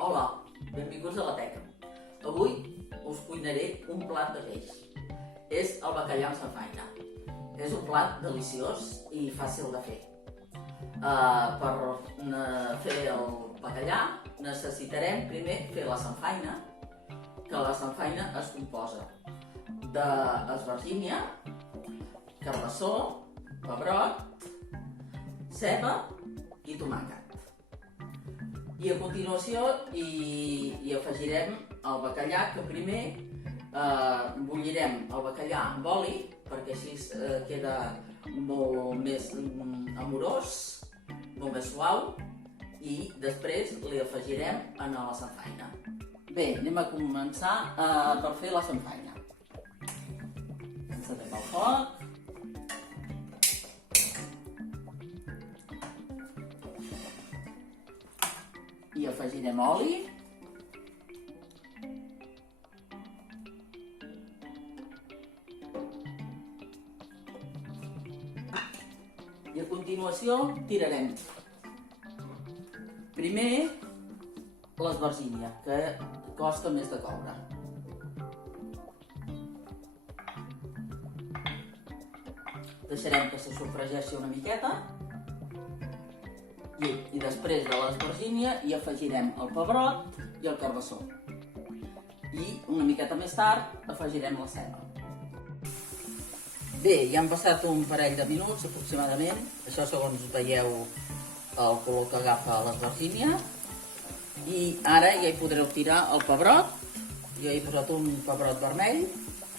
Hola, benvinguts a la teca. Avui us cuinaré un plat de peix. És el bacallà amb samfaina. És un plat deliciós i fàcil de fer. Per fer el bacallà necessitarem primer fer la samfaina, que la samfaina es composa d'esvergínia, carbassó, pebrot, ceba i tomàquet. I a continuació hi afegirem el bacallà, que primer bullirem el bacallà amb oli, perquè així queda molt més amorós, molt més suau, i després li afegirem a la samfaina. Bé, anem a començar per fer la samfaina. Encetem el foc. I afegirem oli. I a continuació tirarem primer l'esvergínia, que costa més de coure. Deixarem que se sofregeixi una miqueta. I després de l'esvergínia hi afegirem el pebrot i el carbassó. I una miqueta més tard afegirem la ceba. Bé, ja han passat un parell de minuts aproximadament. Això segons veieu el color que agafa l'esvergínia. I ara ja hi podreu tirar el pebrot. Jo he posat un pebrot vermell.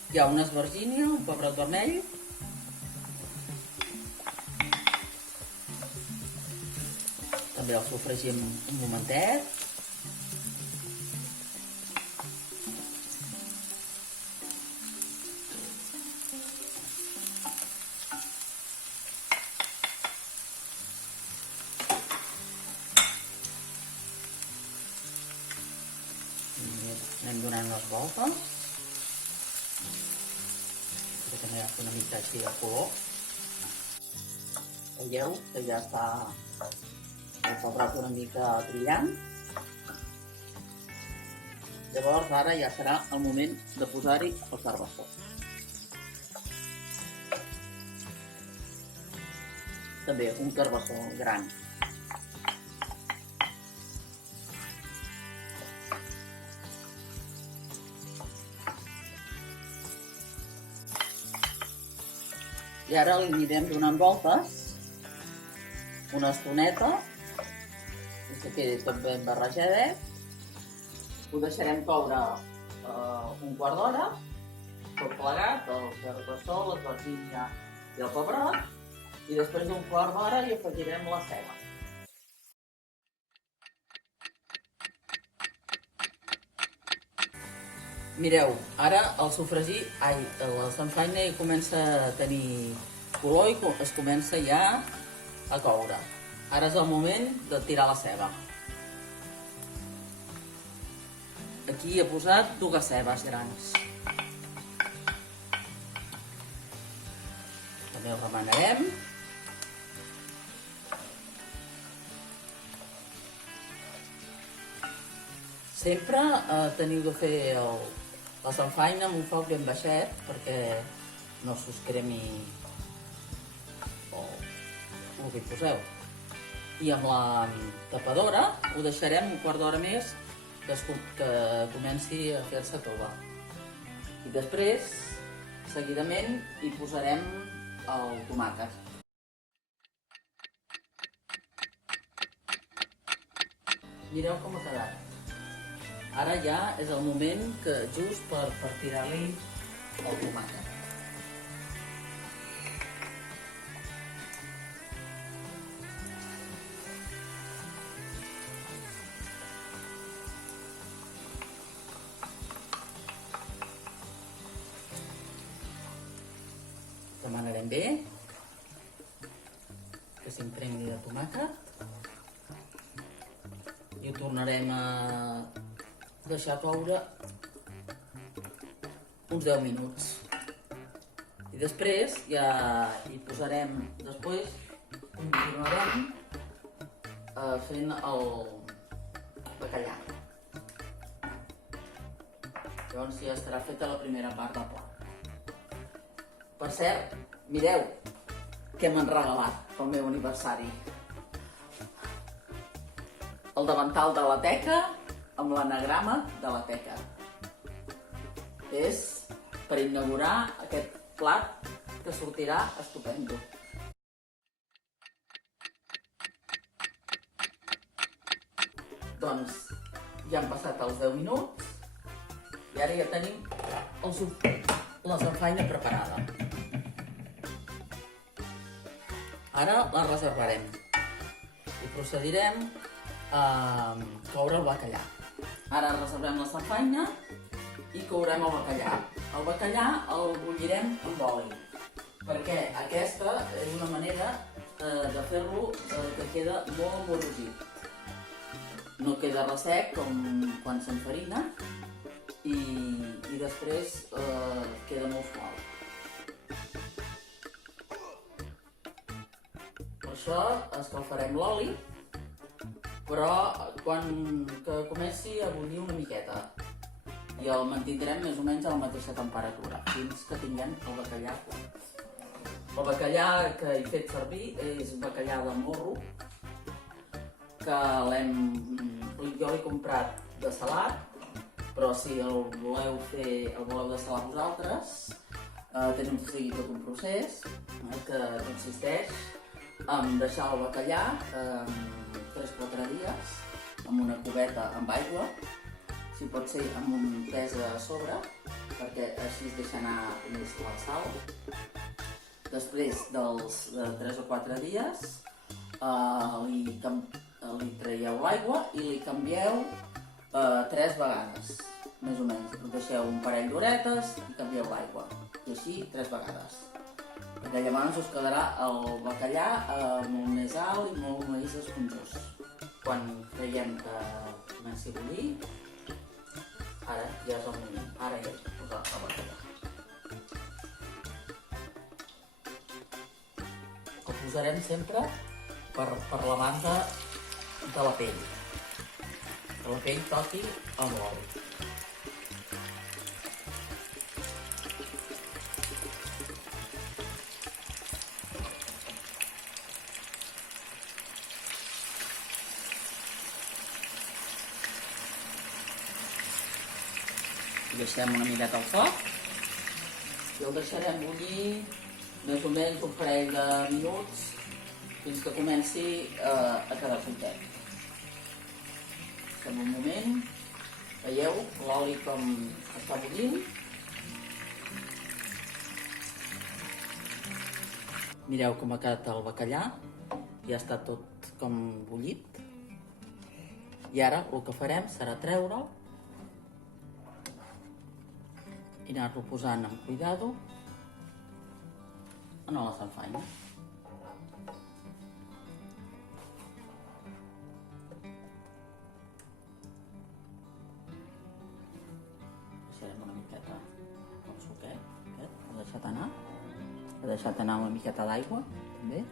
Hi ha una esvergínia, un pebrot vermell. També el sofregim un momentet. Anem donant unes voltes. També agafa una mica així de color. Veieu que ja està el pebrot una mica brillant. Llavors ara ja serà el moment de posar-hi el carbassó. També un carbassó gran. I ara li anirem donant voltes una estoneta, fins que quedi tot ben barrejadet. Ho deixarem coure un quart d'hora, tot plegat, el carbassó, l'esvergínia i el pebrot, i després d'un quart d'hora hi afegirem la ceba. Mireu, ara el sofregir, la samfaina ja comença a tenir color i es comença ja a coure. Ara és el moment de tirar la ceba. Aquí he posat 2 cebes grans. També ho remenarem. Sempre teniu de fer la samfaina amb un foc ben baixet perquè no s'us cremi el que hi poseu. I amb la tapadora ho deixarem un quart d'hora més que comenci a fer-se tova. I després, seguidament, hi posarem el tomàquet. Mireu com ha quedat. Ara ja és el moment just per tirar-li el tomàquet. Remenarem bé, que s'imprengui de tomàquet, i ho tornarem a deixar coure uns 10 minuts. I després ja hi posarem, continuarem fent el bacallà. Llavors ja estarà feta la primera part del plat. Per cert, mireu què m'han regalat pel meu aniversari. El davantal de la teca amb l'anagrama de la teca. És per inaugurar aquest plat que sortirà estupendo. Doncs ja han passat els 10 minuts i ara ja tenim la samfaina preparada. Ara la reservarem i procedirem a coure el bacallà. Ara reservem la samfaina i courem el bacallà. El bacallà el bullirem amb oli, perquè aquesta és una manera de fer-lo que queda molt rostit. No queda ressec com quan s'enfarina i després queda molt suau. Per això escalfarem l'oli, però quan comenci a bullir una miqueta i el mantindrem més o menys a la mateixa temperatura fins que tinguem el bacallà cuit. El bacallà que he fet servir és bacallà de morro, que jo l'he comprat de salat, però si el voleu dessalar vosaltres, tenim de seguir tot un procés que consisteix en deixar el bacallà 3-4 dies en una cubeta amb aigua, si pot ser amb un pes a sobre, perquè així es deixa anar més la sal. Després dels 3 o 4 dies li traieu l'aigua i li canvieu 3 vegades, més o menys. Deixeu un parell d'horetes i canvieu l'aigua, i així 3 vegades. Perquè llavors us quedarà el bacallà molt més alt i molt més esponjós. Quan creiem que comenci a bullir, ara ja és el moment, ara ja és posar el bacallà. El posarem sempre per la banda de la pell, que la pell toqui amb l'oli. Deixem una miqueta al foc i el deixarem bullir més o menys un parell de minuts fins que comenci a quedar soltet. En un moment, veieu l'oli com està bullint. Mireu com ha quedat el bacallà, ja està tot com bullit. I ara el que farem serà treure'l i anar-lo posant amb cuidado en la samfaina. Deixarem una miqueta el suquet, aquest, l'he deixat anar. He deixat anar una miqueta d'aigua, també.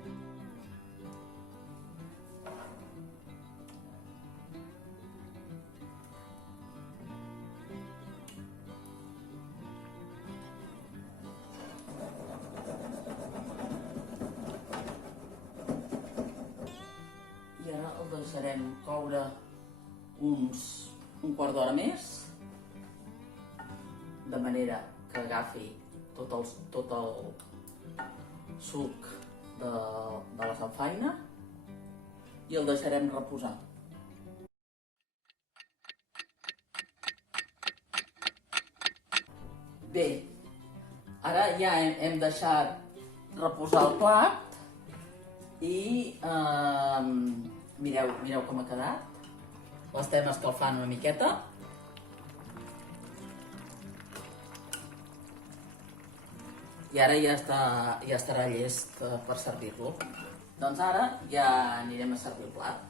I ara el deixarem coure un quart d'hora més, de manera que agafi tot el suc de la samfaina i el deixarem reposar. Bé, ara ja hem deixat reposar el plat i mireu com ha quedat. L'estem escalfant una miqueta. I ara ja estarà llest per servir-lo. Doncs ara ja anirem a servir el plat.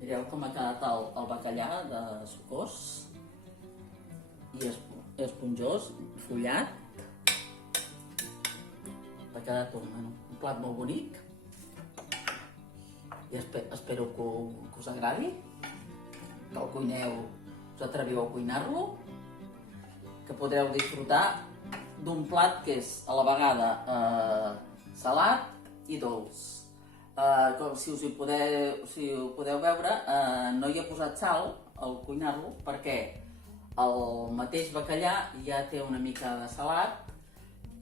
Mireu com ha quedat el bacallà de sucós i esponjós, fullat. quedat un plat molt bonic i espero que us agradi, que el cuineu, us atreviu a cuinar-lo, que podreu disfrutar d'un plat que és a la vegada salat i dolç. Si ho podeu veure, no hi he posat sal al cuinar-lo perquè el mateix bacallà ja té una mica de salat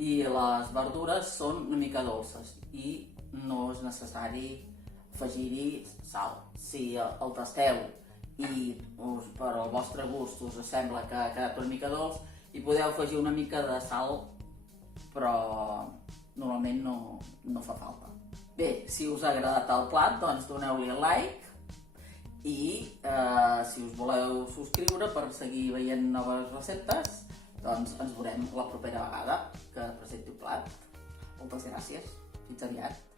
i les verdures són una mica dolces i no és necessari afegir-hi sal. Si el tasteu i per al vostre gust us sembla que ha quedat una mica dolç, hi podeu afegir una mica de sal, però normalment no fa falta. Bé, si us ha agradat el plat, doncs doneu-li el like i si us voleu subscriure per seguir veient noves receptes, doncs ens veurem la propera vegada que presenti un plat. Moltes gràcies. Fins aviat.